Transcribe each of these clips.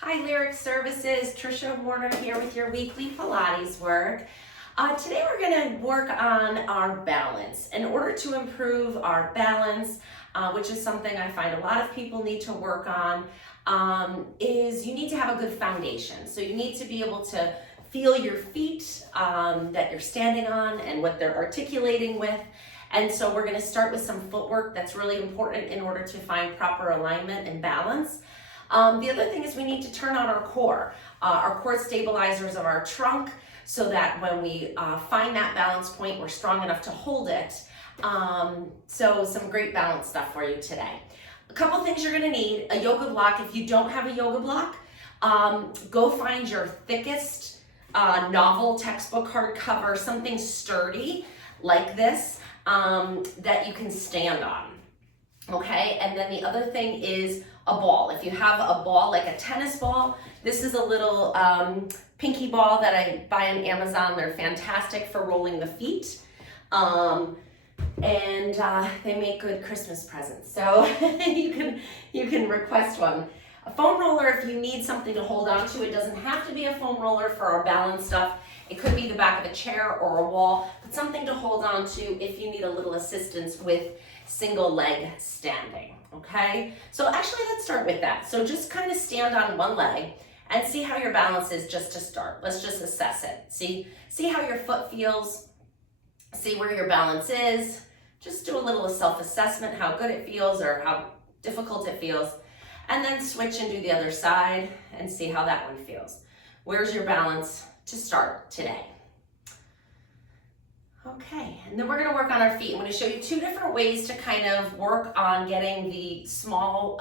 Hi Lyric Services, Trisha Warner here with your weekly Pilates work. Today we're going to work on our balance. In order to improve our balance, which is something I find a lot of people need to work on, is you need to have a good foundation. So you need to be able to feel your feet that you're standing on and what they're articulating with. And so we're going to start with some footwork that's really important in order to find proper alignment and balance. The other thing is we need to turn on our core stabilizers of our trunk, so that when we find that balance point, we're strong enough to hold it. So some great balance stuff for you today. A couple things you're gonna need: a yoga block. If you don't have a yoga block, go find your thickest novel, textbook, hardcover, something sturdy like this that you can stand on. Okay, and then the other thing is a ball. If you have a ball like a tennis ball, this is a little pinky ball that I buy on Amazon. They're fantastic for rolling the feet, and they make good Christmas presents. So you can request one. A foam roller, if you need something to hold on to. It doesn't have to be a foam roller for our balance stuff. It could be the back of a chair or a wall, but something to hold on to if you need a little assistance with single leg standing, okay? So actually, let's start with that. So just kind of stand on one leg and see how your balance is just to start. Let's just assess it. See how your foot feels, see where your balance is. Just do a little self-assessment, how good it feels or how difficult it feels, and then switch and do the other side and see how that one feels. Where's your balance to start today? Okay, and then we're gonna work on our feet. I'm gonna show you two different ways to kind of work on getting the small,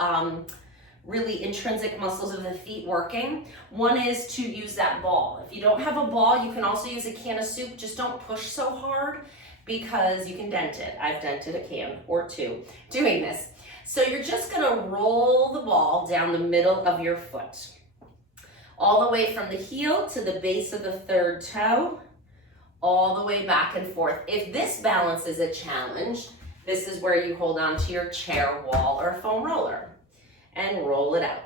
really intrinsic muscles of the feet working. One is to use that ball. If you don't have a ball, you can also use a can of soup. Just don't push so hard because you can dent it. I've dented a can or two doing this. So you're just gonna roll the ball down the middle of your foot, all the way from the heel to the base of the third toe, all the way back and forth. If this balance is a challenge, this is where you hold on to your chair, wall, or foam roller and roll it out.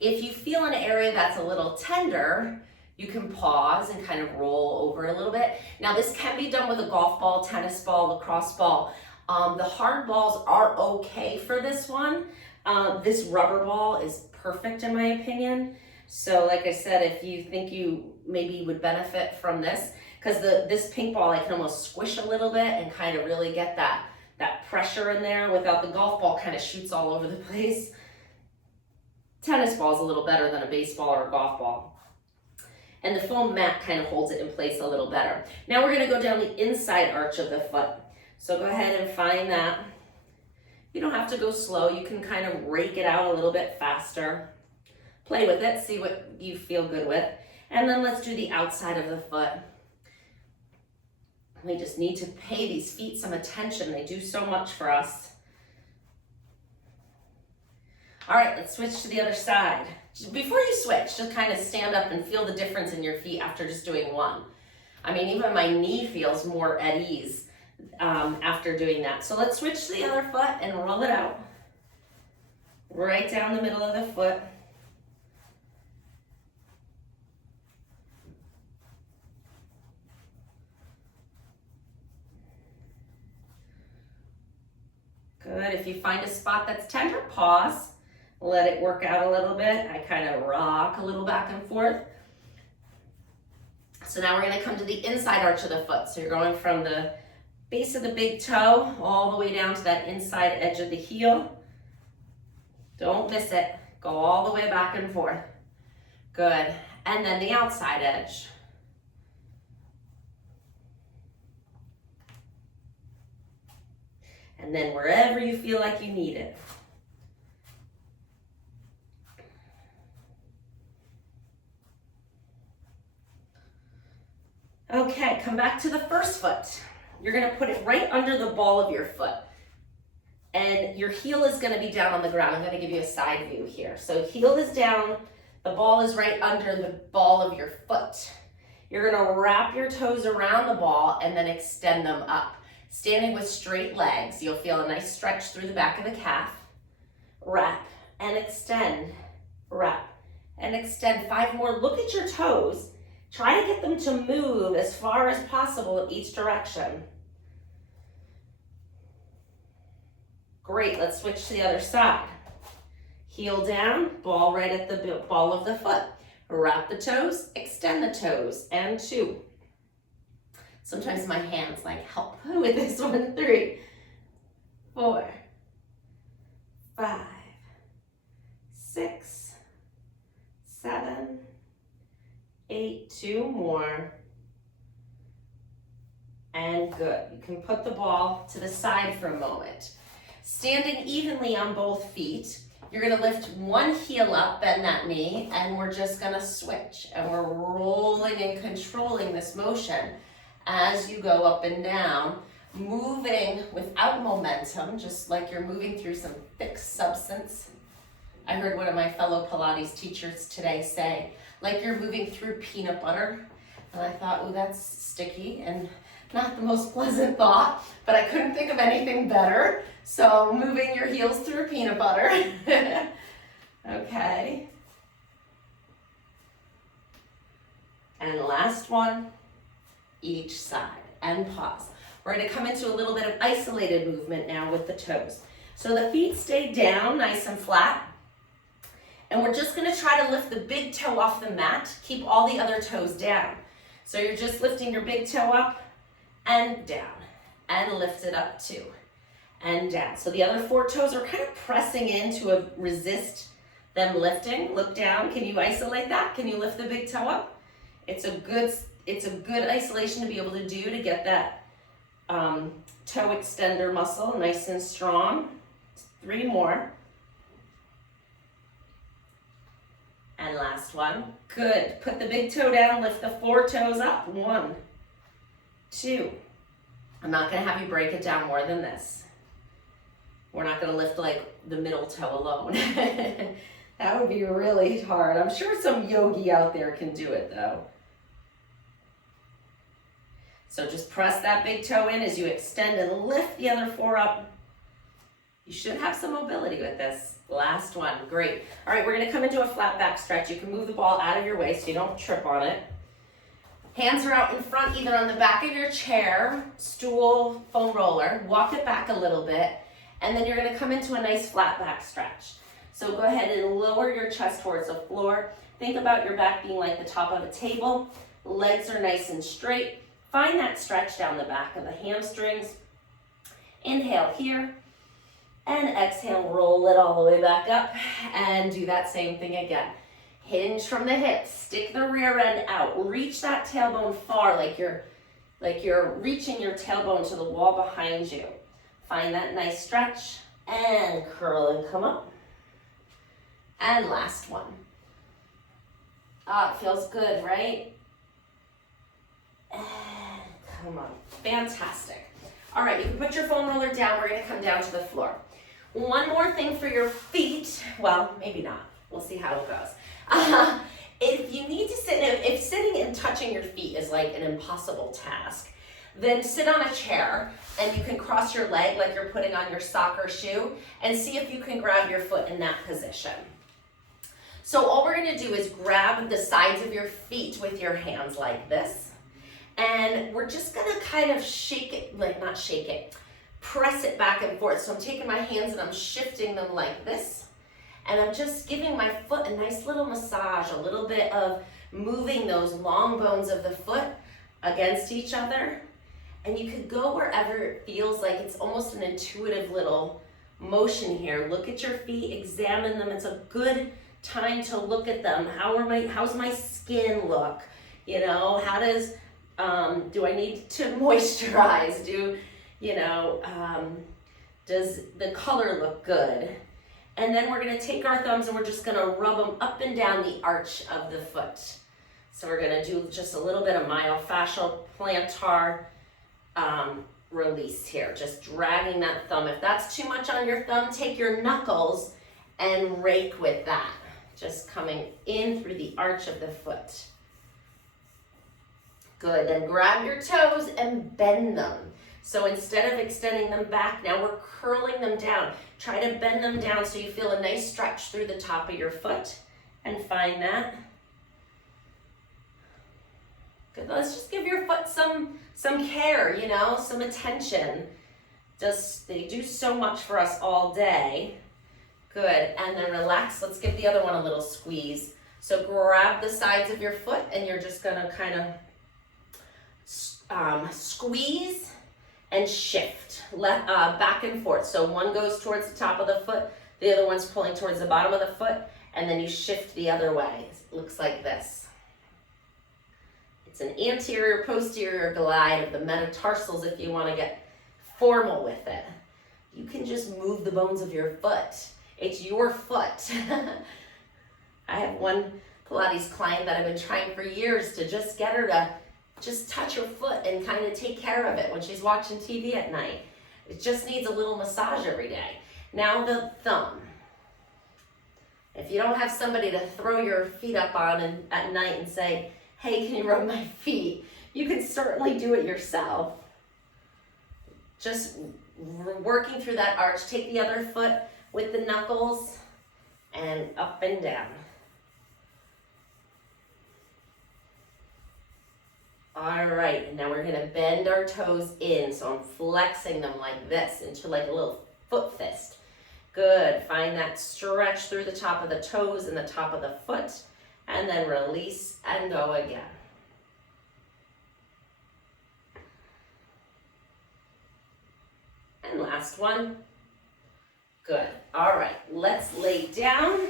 If you feel an area that's a little tender, you can pause and kind of roll over a little bit. Now this can be done with a golf ball, tennis ball, lacrosse ball. The hard balls are okay for this one. This rubber ball is perfect in my opinion. So like I said, if you think you maybe would benefit from this, because this pink ball I can almost squish a little bit and kind of really get that pressure in there without the golf ball kind of shoots all over the place. Tennis ball is a little better than a baseball or a golf ball. And the foam mat kind of holds it in place a little better. Now we're gonna go down the inside arch of the foot. So go ahead and find that. You don't have to go slow. You can kind of rake it out a little bit faster. Play with it, see what you feel good with. And then let's do the outside of the foot. We just need to pay these feet some attention. They do so much for us. All right, let's switch to the other side. Before you switch, just kind of stand up and feel the difference in your feet after just doing one. I mean, even my knee feels more at ease after doing that. So let's switch to the other foot and roll it out. Right down the middle of the foot. Good. If you find a spot that's tender, pause. Let it work out a little bit. I kind of rock a little back and forth. So now we're going to come to the inside arch of the foot. So you're going from the base of the big toe all the way down to that inside edge of the heel. Don't miss it. Go all the way back and forth. Good. And then the outside edge. And then wherever you feel like you need it. Okay, come back to the first foot. You're gonna put it right under the ball of your foot. And your heel is gonna be down on the ground. I'm gonna give you a side view here. So heel is down, the ball is right under the ball of your foot. You're gonna wrap your toes around the ball and then extend them up. Standing with straight legs, you'll feel a nice stretch through the back of the calf. Wrap and extend. wrap, and extend. 5 more. Look at your toes. Try to get them to move as far as possible in each direction. Great, let's switch to the other side. Heel down, ball right at the ball of the foot. Wrap the toes, extend the toes, and 2. Sometimes my hands like help with this one. 3, 4, 5, 6, 7, 8, 2 more. And good. You can put the ball to the side for a moment. Standing evenly on both feet, you're gonna lift one heel up, bend that knee, and we're just gonna switch. And we're rolling and controlling this motion as you go up and down, moving without momentum, just like you're moving through some thick substance. I heard one of my fellow Pilates teachers today say, like you're moving through peanut butter. And I thought, oh, that's sticky and not the most pleasant thought, but I couldn't think of anything better. So moving your heels through peanut butter. Okay. And last one, each side, and pause. We're gonna come into a little bit of isolated movement now with the toes. So the feet stay down, nice and flat. And we're just gonna try to lift the big toe off the mat, keep all the other toes down. So you're just lifting your big toe up and down, and lift it up 2, and down. So the other 4 toes are kind of pressing in to resist them lifting. Look down, can you isolate that? Can you lift the big toe up? It's a good isolation to be able to do to get that toe extender muscle nice and strong. 3 more. And last one. Good. Put the big toe down, lift the 4 toes up. 1, 2. I'm not going to have you break it down more than this. We're not going to lift like the middle toe alone. That would be really hard. I'm sure some yogi out there can do it though. So just press that big toe in as you extend and lift the other 4 up. You should have some mobility with this. Last one, great. All right, we're gonna come into a flat back stretch. You can move the ball out of your way so you don't trip on it. Hands are out in front, either on the back of your chair, stool, foam roller. Walk it back a little bit, and then you're gonna come into a nice flat back stretch. So go ahead and lower your chest towards the floor. Think about your back being like the top of a table. Legs are nice and straight. Find that stretch down the back of the hamstrings. Inhale here. And exhale, roll it all the way back up, and do that same thing again. Hinge from the hips, stick the rear end out, reach that tailbone far, like you're reaching your tailbone to the wall behind you. Find that nice stretch, and curl and come up. And last one. Ah, it feels good, right? And come on, fantastic. All right, you can put your foam roller down. We're gonna come down to the floor. One more thing for your feet. Well, maybe not. We'll see how it goes. If you need to sit, if sitting and touching your feet is like an impossible task, then sit on a chair and you can cross your leg like you're putting on your soccer shoe and see if you can grab your foot in that position. So all we're gonna do is grab the sides of your feet with your hands like this. And we're just gonna kind of shake it, like not shake it, press it back and forth. So I'm taking my hands and I'm shifting them like this. And I'm just giving my foot a nice little massage, a little bit of moving those long bones of the foot against each other. And you could go wherever it feels like. It's almost an intuitive little motion here. Look at your feet, examine them. It's a good time to look at them. How's my skin look? You know, how does, do I need to moisturize? Does the color look good? And then we're gonna take our thumbs and we're just gonna rub them up and down the arch of the foot. So we're gonna do just a little bit of myofascial plantar release here, just dragging that thumb. If that's too much on your thumb, take your knuckles and rake with that. Just coming in through the arch of the foot. Good, then grab your toes and bend them. So instead of extending them back, now we're curling them down. Try to bend them down so you feel a nice stretch through the top of your foot and find that. Good. Let's just give your foot some care, you know, some attention. They do so much for us all day. Good. And then relax. Let's give the other one a little squeeze. So grab the sides of your foot and you're just going to kind of squeeze and shift back and forth. So one goes towards the top of the foot, the other one's pulling towards the bottom of the foot, and then you shift the other way. It looks like this. It's an anterior posterior glide of the metatarsals if you want to get formal with it. You can just move the bones of your foot. It's your foot. I have one Pilates client that I've been trying for years to just get her to just touch her foot and kind of take care of it when she's watching TV at night. It just needs a little massage every day. Now the thumb. If you don't have somebody to throw your feet up on at night and say, hey, can you rub my feet? You can certainly do it yourself. Just working through that arch. Take the other foot with the knuckles and up and down. All right, and now we're gonna bend our toes in. So I'm flexing them like this into like a little foot fist. Good, find that stretch through the top of the toes and the top of the foot, and then release and go again. And last one. Good. All right, let's lay down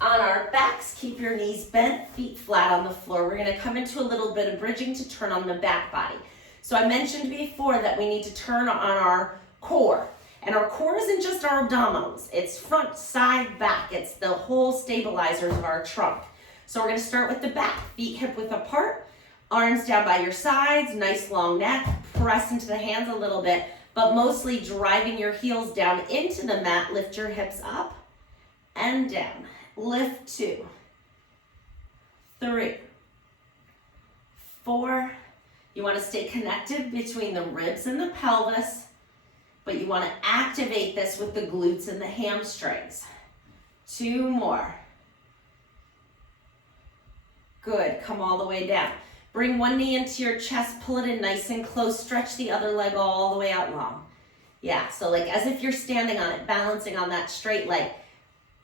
on our backs. Keep your knees bent, feet flat on the floor. We're gonna come into a little bit of bridging to turn on the back body. So I mentioned before that we need to turn on our core. And our core isn't just our abdominals. It's front, side, back. It's the whole stabilizers of our trunk. So we're gonna start with the back. Feet hip width apart, arms down by your sides, nice long neck. Press into the hands a little bit, but mostly driving your heels down into the mat. Lift your hips up and down. Lift 2, 3, 4. You want to stay connected between the ribs and the pelvis, but you want to activate this with the glutes and the hamstrings. 2 more. Good. Come all the way down. Bring one knee into your chest, pull it in nice and close, stretch the other leg all the way out long. Yeah, so like as if you're standing on it, balancing on that straight leg.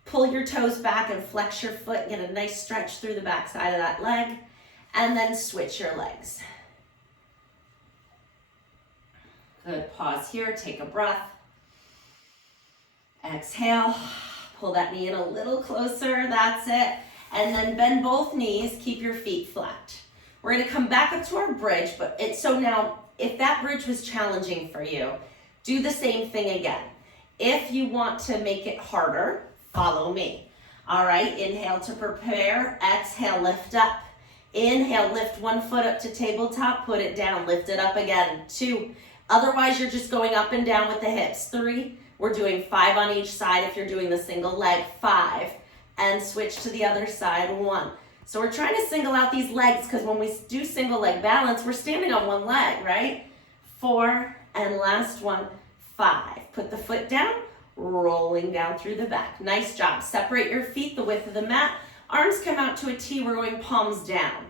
Pull your toes back and flex your foot, get a nice stretch through the back side of that leg, and then switch your legs. Good, pause here, take a breath. Exhale, pull that knee in a little closer, that's it. And then bend both knees, keep your feet flat. We're gonna come back up to our bridge, so now, if that bridge was challenging for you, do the same thing again. If you want to make it harder, follow me. All right, inhale to prepare, exhale, lift up. Inhale, lift one foot up to tabletop, put it down, lift it up again. 2, otherwise you're just going up and down with the hips. 3, we're doing 5 on each side if you're doing the single leg. 5, and switch to the other side. 1. So we're trying to single out these legs because when we do single leg balance, we're standing on one leg, right? 4, and last one, 5. Put the foot down, rolling down through the back. Nice job. Separate your feet the width of the mat. Arms come out to a T. We're going palms down.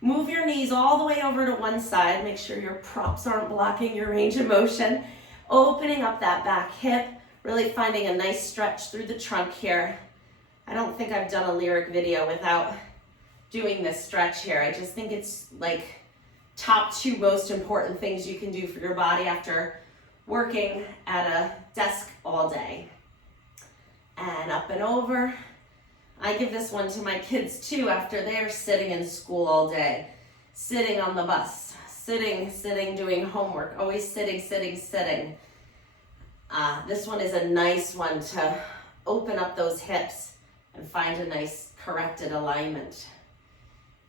Move your knees all the way over to one side. Make sure your props aren't blocking your range of motion. Opening up that back hip. Really finding a nice stretch through the trunk here. I don't think I've done a lyric video without doing this stretch here. I just think it's like top 2 most important things you can do for your body after working at a desk all day. And up and over. I give this one to my kids too after they're sitting in school all day, sitting on the bus, sitting, doing homework, always sitting. This one is a nice one to open up those hips and find a nice corrected alignment.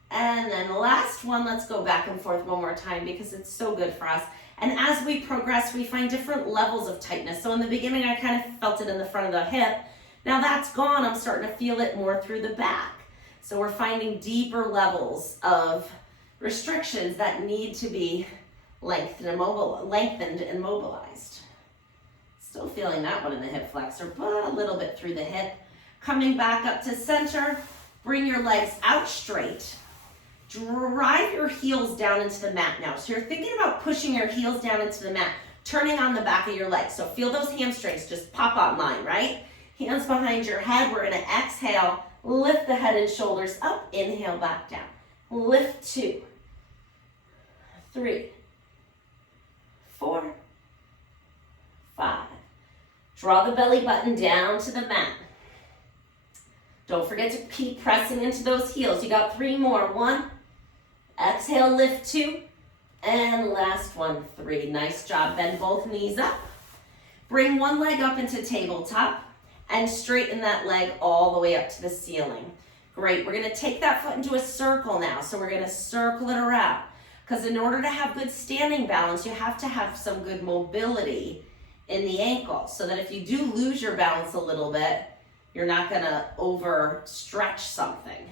And then the last one, let's go back and forth one more time because it's so good for us. And as we progress, we find different levels of tightness. So in the beginning, I kind of felt it in the front of the hip. Now that's gone, I'm starting to feel it more through the back. So we're finding deeper levels of restrictions that need to be lengthened and mobilized. Still feeling that one in the hip flexor, but a little bit through the hip. Coming back up to center, Bring your legs out straight. Drive your heels down into the mat now. So you're thinking about pushing your heels down into the mat, turning on the back of your legs. So feel those hamstrings just pop online, right? Hands behind your head. We're gonna exhale, lift the head and shoulders up, inhale back down. Lift 2, 3, 4, 5. Draw the belly button down to the mat. Don't forget to keep pressing into those heels. You got 3 more. 1, exhale, lift 2, and last one, 3. Nice job. Bend both knees up. Bring one leg up into tabletop and straighten that leg all the way up to the ceiling. Great. We're going to take that foot into a circle now. So we're going to circle it around, because in order to have good standing balance, you have to have some good mobility in the ankle, so that if you do lose your balance a little bit, you're not gonna overstretch something.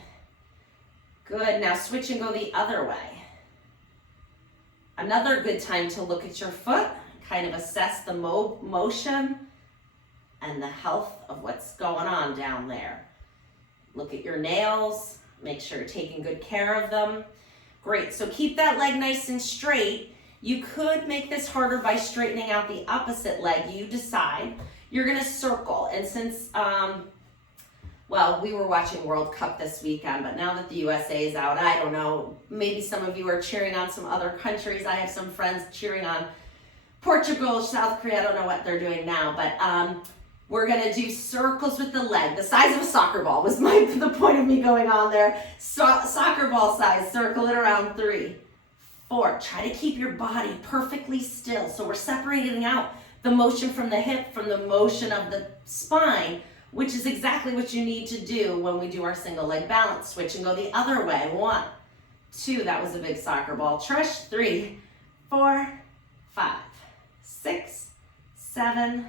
Good, now switch and go the other way. Another good time to look at your foot, kind of assess the motion and the health of what's going on down there. Look at your nails, make sure you're taking good care of them. Great, so keep that leg nice and straight. You could make this harder by straightening out the opposite leg. You decide. You're gonna circle, and since, well, we were watching World Cup this weekend, but now that the USA is out, I don't know, maybe some of you are cheering on some other countries. I have some friends cheering on Portugal, South Korea. I don't know what they're doing now, but we're gonna do circles with the leg. The size of a soccer ball was the point of me going on there. Soccer ball size, circle it around. 3, 4, try to keep your body perfectly still. So we're separating out the motion from the hip from the motion of the spine, which is exactly what you need to do when we do our single leg balance. Switch and go the other way. 1, 2, that was a big soccer ball. Trish, 3, 4, 5, 6, 7,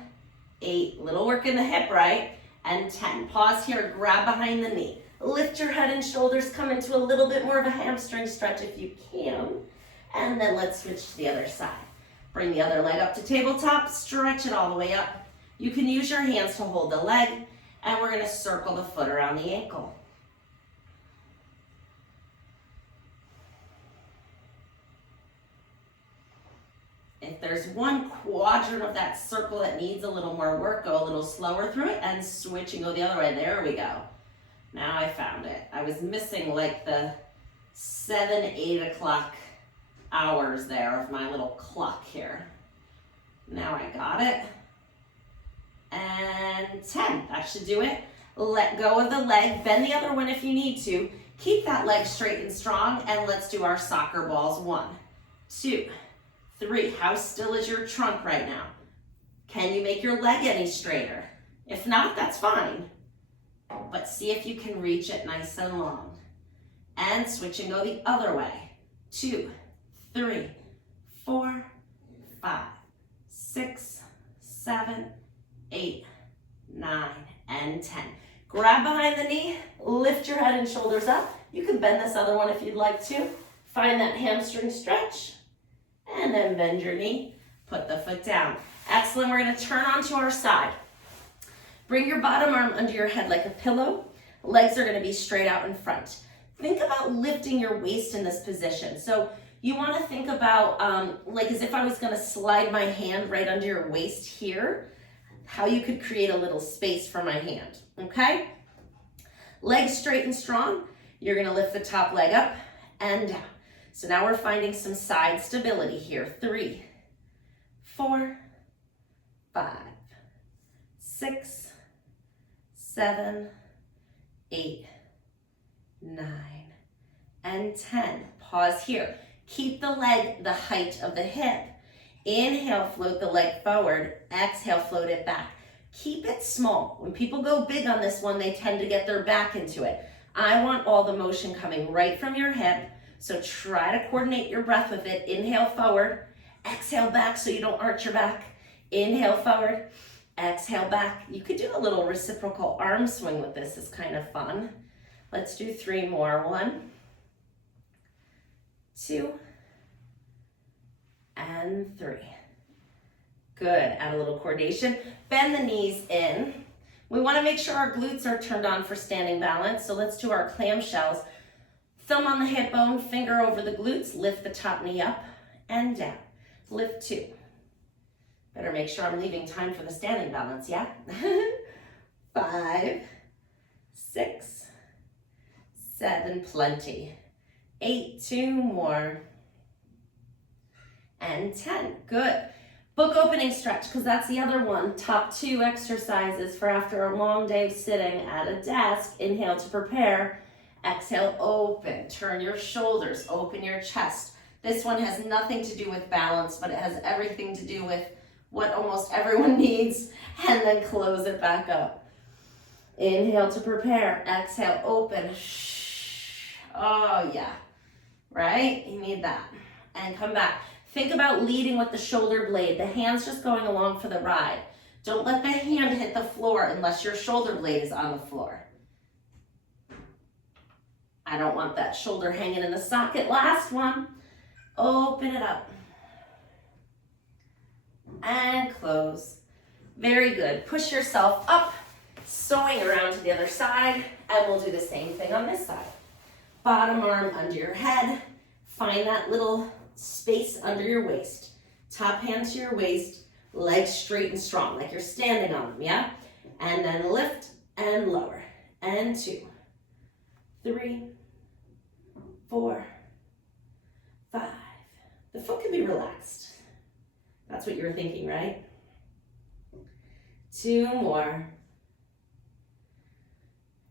8. Little work in the hip, right? And 10. Pause here, grab behind the knee. Lift your head and shoulders, come into a little bit more of a hamstring stretch if you can. And then let's switch to the other side. Bring the other leg up to tabletop, stretch it all the way up. You can use your hands to hold the leg, and we're gonna circle the foot around the ankle. If there's one quadrant of that circle that needs a little more work, go a little slower through it and switch and go the other way. There we go. Now I found it. I was missing like the 7, 8 o'clock hours there of my little clock here. Now I got it. And 10, that should do it. Let go of the leg, bend the other one if you need to. Keep that leg straight and strong, and let's do our soccer balls. 1, 2, 3. How still is your trunk right now? Can you make your leg any straighter? If not, that's fine. But see if you can reach it nice and long. And switch and go the other way. 2, 3, 4, 5, 6, 7, 8, 9, and 10. Grab behind the knee, lift your head and shoulders up. You can bend this other one if you'd like to. Find that hamstring stretch, and then bend your knee, put the foot down. Excellent, we're gonna turn onto our side. Bring your bottom arm under your head like a pillow. Legs are gonna be straight out in front. Think about lifting your waist in this position. So you wanna think about, like as if I was gonna slide my hand right under your waist here, how you could create a little space for my hand, okay? Legs straight and strong. You're gonna lift the top leg up and down. So now we're finding some side stability here. 3, 4, 5, 6, 7, 8, 9, and 10. Pause here. Keep the leg the height of the hip. Inhale, float the leg forward. Exhale, float it back. Keep it small. When people go big on this one, they tend to get their back into it. I want all the motion coming right from your hip. So try to coordinate your breath with it. Inhale forward, exhale back so you don't arch your back. Inhale forward, exhale back. You could do a little reciprocal arm swing with this. It's kind of fun. Let's do 3 more. 1, 2, and 3. Good, add a little coordination. Bend the knees in. We want to make sure our glutes are turned on for standing balance, so let's do our clamshells. Thumb on the hip bone, finger over the glutes, lift the top knee up and down. Lift 2. Better make sure I'm leaving time for the standing balance, yeah? 5, 6, 7, plenty. 8, 2 more. And 10, good. Book opening stretch, because that's the other one. Top 2 exercises for after a long day of sitting at a desk. Inhale to prepare. Exhale, open. Turn your shoulders, open your chest. This one has nothing to do with balance, but it has everything to do with what almost everyone needs, and then close it back up. Inhale to prepare. Exhale, open. Oh, yeah. Right? You need that. And come back. Think about leading with the shoulder blade. The hand's just going along for the ride. Don't let the hand hit the floor unless your shoulder blade is on the floor. I don't want that shoulder hanging in the socket. Last one. Open it up. And close. Very good. Push yourself up, sewing around to the other side, and we'll do the same thing on this side. Bottom arm under your head. Find that little space under your waist. Top hand to your waist, legs straight and strong, like you're standing on them, yeah? And then lift and lower. And 2, 3, 4, 5. The foot can be relaxed. That's what you're thinking, right? 2 more.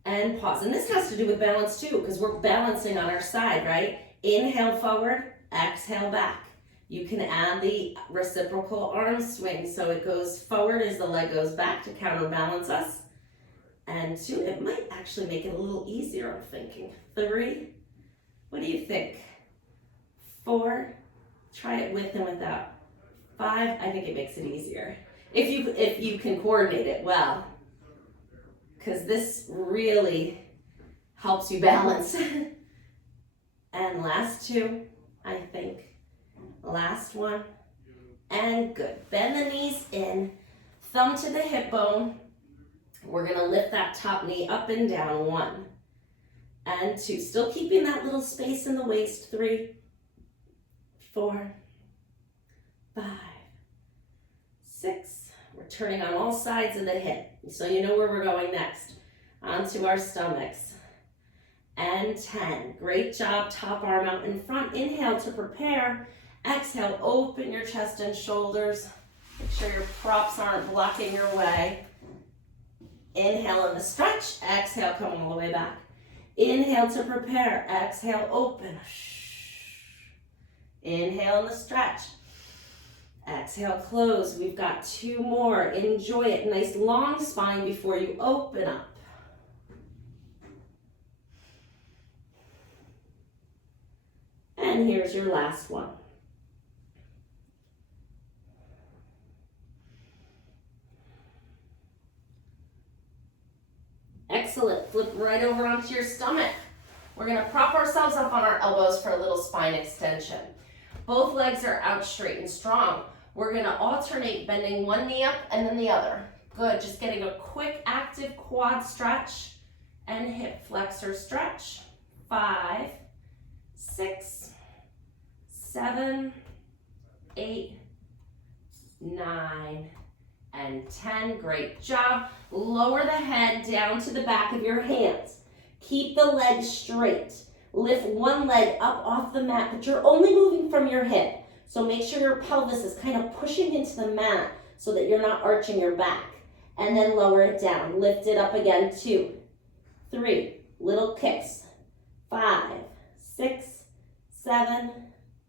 And pause. And this has to do with balance too, because we're balancing on our side, right? Inhale forward, exhale back. You can add the reciprocal arm swing, so it goes forward as the leg goes back to counterbalance us. And 2, it might actually make it a little easier, I'm thinking. 3, what do you think? 4, try it with and without. 5, I think it makes it easier. If you can coordinate it well, because this really helps you balance. And last 2, I think. Last one. And good. Bend the knees in, thumb to the hip bone. We're gonna lift that top knee up and down. 1 and 2. Still keeping that little space in the waist. 3, 4, 5, 6. We're turning on all sides of the hip, so you know where we're going next. Onto our stomachs. And 10. Great job. Top arm out in front. Inhale to prepare. Exhale, open your chest and shoulders. Make sure your props aren't blocking your way. Inhale in the stretch. Exhale, come all the way back. Inhale to prepare. Exhale, open. Inhale in the stretch. Exhale, close. We've got 2 more. Enjoy it. Nice long spine before you open up. And here's your last one. Excellent. Flip right over onto your stomach. We're going to prop ourselves up on our elbows for a little spine extension. Both legs are out straight and strong. We're going to alternate bending one knee up and then the other. Good. Just getting a quick active quad stretch and hip flexor stretch. 5, 6, 7, 8, 9, and 10. Great job. Lower the head down to the back of your hands. Keep the legs straight. Lift one leg up off the mat, but you're only moving from your hip. So make sure your pelvis is kind of pushing into the mat so that you're not arching your back. And then lower it down. Lift it up again. 2, 3, little kicks. 5, 6, 7,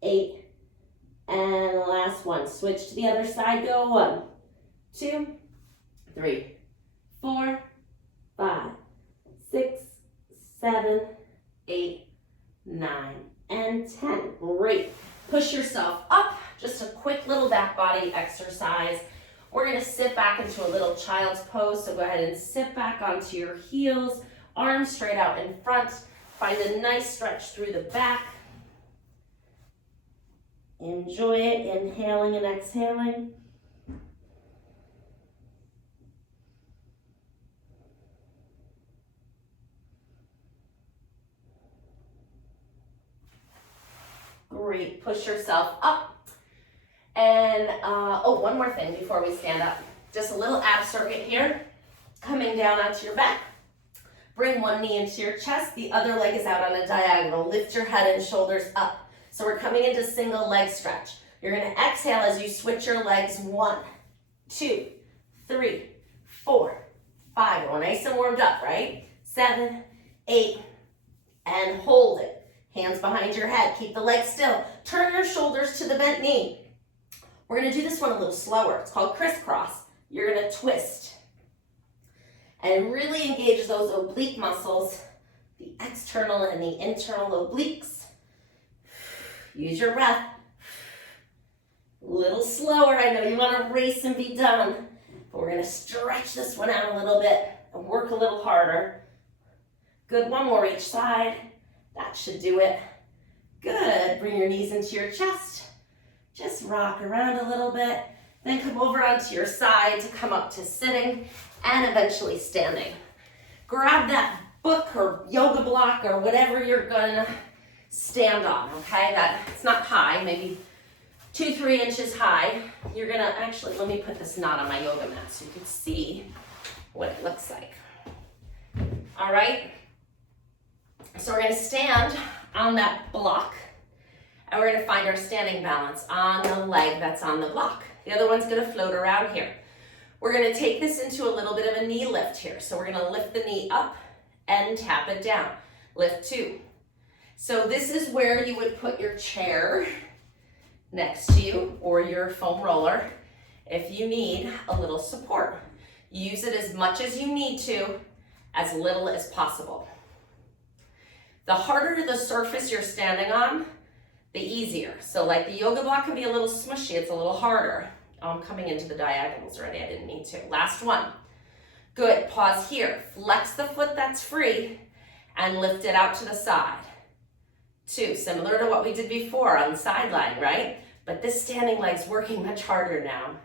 8, and last one. Switch to the other side. Go 1, 2, 3, 4, 5, 6, 7, 8, 9, and 10. Great. Push yourself up. Just a quick little back body exercise. We're going to sit back into a little child's pose. So go ahead and sit back onto your heels. Arms straight out in front. Find a nice stretch through the back. Enjoy it. Inhaling and exhaling. push yourself up. And, oh, one more thing before we stand up. Just a little ab circuit here, coming down onto your back. Bring one knee into your chest, the other leg is out on a diagonal. Lift your head and shoulders up. So we're coming into single leg stretch. You're gonna exhale as you switch your legs. 1, 2, 3, 4, 5. We're nice and warmed up, right? 7, 8, and hold it. Hands behind your head, keep the legs still. Turn your shoulders to the bent knee. We're gonna do this one a little slower. It's called crisscross. You're gonna twist and really engage those oblique muscles, the external and the internal obliques. Use your breath. A little slower. I know you wanna race and be done, but we're gonna stretch this one out a little bit and work a little harder. Good, one more each side. That should do it. Good, bring your knees into your chest. Just rock around a little bit, then come over onto your side to come up to sitting and eventually standing. Grab that book or yoga block or whatever you're gonna stand on, okay? It's not high, maybe 2-3 inches high. You're gonna actually, let me put this knot on my yoga mat so you can see what it looks like. All right? So we're gonna stand on that block and we're gonna find our standing balance on the leg that's on the block. The other one's gonna float around here. We're gonna take this into a little bit of a knee lift here. So we're gonna lift the knee up and tap it down. Lift 2. So this is where you would put your chair next to you or your foam roller if you need a little support. Use it as much as you need to, as little as possible. The harder the surface you're standing on, the easier. So like the yoga block can be a little smushy, it's a little harder. Oh, I'm coming into the diagonals already, I didn't need to. Last one. Good, pause here. Flex the foot that's free and lift it out to the side. 2, similar to what we did before on the sideline, right? But this standing leg's working much harder now.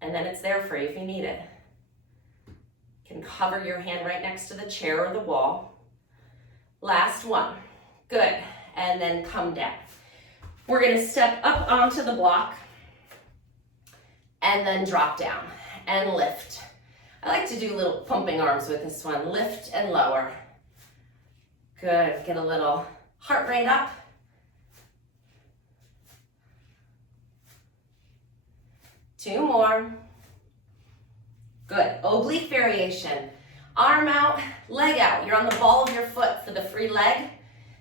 And then it's there for you if you need it. You can cover your hand right next to the chair or the wall. Last one. Good. And then come down. We're going to step up onto the block and then drop down and lift. I like to do little pumping arms with this one. Lift and lower. Good. Get a little heart rate up. Two more. Good. Oblique variation. Arm out, leg out. You're on the ball of your foot for the free leg.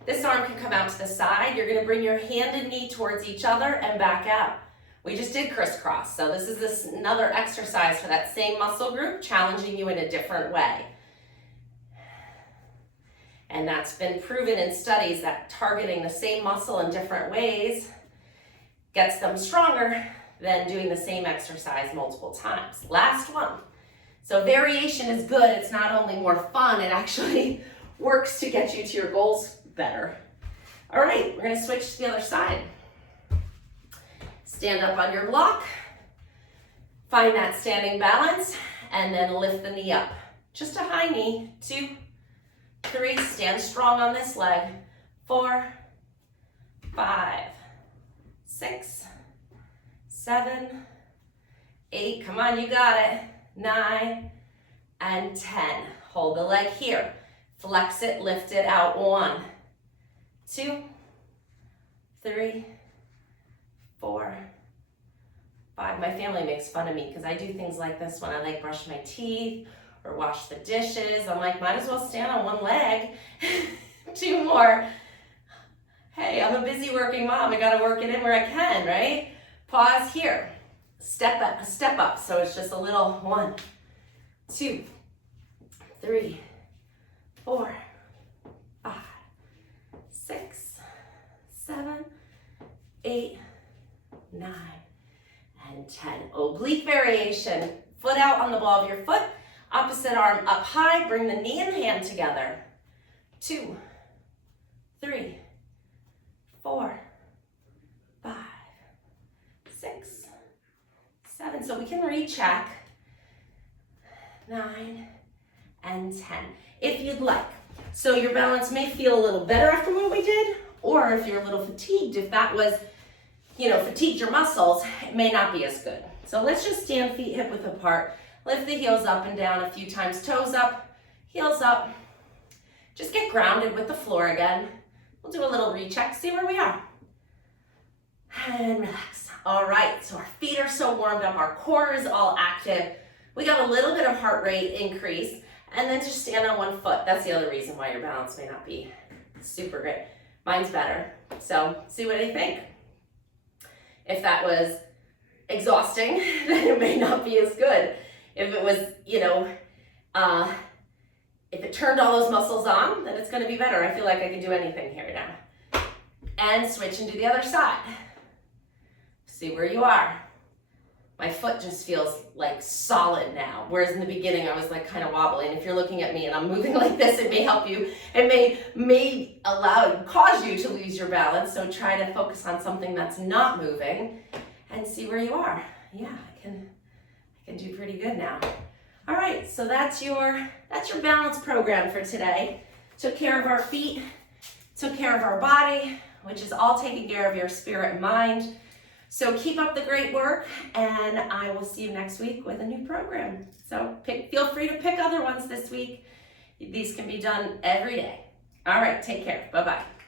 This arm can come out to the side. You're gonna bring your hand and knee towards each other and back out. We just did crisscross. So this is another exercise for that same muscle group, challenging you in a different way. And that's been proven in studies that targeting the same muscle in different ways gets them stronger than doing the same exercise multiple times. Last one. So variation is good. It's not only more fun, it actually works to get you to your goals better. All right, we're gonna switch to the other side. Stand up on your block, find that standing balance, and then lift the knee up. Just a high knee. 2, 3, stand strong on this leg. 4, 5, 6, 7, 8, come on, you got it. 9 and 10. Hold the leg here. Flex it, lift it out. 1, 2, 3, 4, 5. My family makes fun of me because I do things like this when I like brush my teeth or wash the dishes. I'm like, might as well stand on one leg. 2 more. Hey, I'm a busy working mom. I gotta work it in where I can, right? Pause here. Step up. So it's just a little 1, 2, 3, 4, 5, 6, 7, 8, 9, and 10. Oblique variation. Foot out on the ball of your foot. Opposite arm up high. Bring the knee and hand together. 2, 3, 4, 5, 6, 7. So we can recheck. 9 and 10 if you'd like. So your balance may feel a little better after what we did, Or if you're a little fatigued, if that was, fatigued your muscles, it may not be as good. So let's just stand feet hip width apart. Lift the heels up and down a few times, toes up, heels up. Just get grounded with the floor again. We'll do a little recheck, see where we are. And relax. All right, so our feet are so warmed up, our core is all active. We got a little bit of heart rate increase, and then just stand on one foot. That's the other reason why your balance may not be super great. Mine's better. So see what you think. If that was exhausting, then it may not be as good. If it was, if it turned all those muscles on, then it's going to be better. I feel like I can do anything here now. And switch and do the other side. See where you are. My foot just feels like solid now, whereas in the beginning I was like kind of wobbly. And if you're looking at me and I'm moving like this, it may help you. It may cause you to lose your balance. So try to focus on something that's not moving and see where you are. Yeah, I can do pretty good now. All right, so that's your balance program for today. Took care of our feet, took care of our body, which is all taking care of your spirit and mind. So keep up the great work, and I will see you next week with a new program. So feel free to pick other ones this week. These can be done every day. All right, take care. Bye-bye.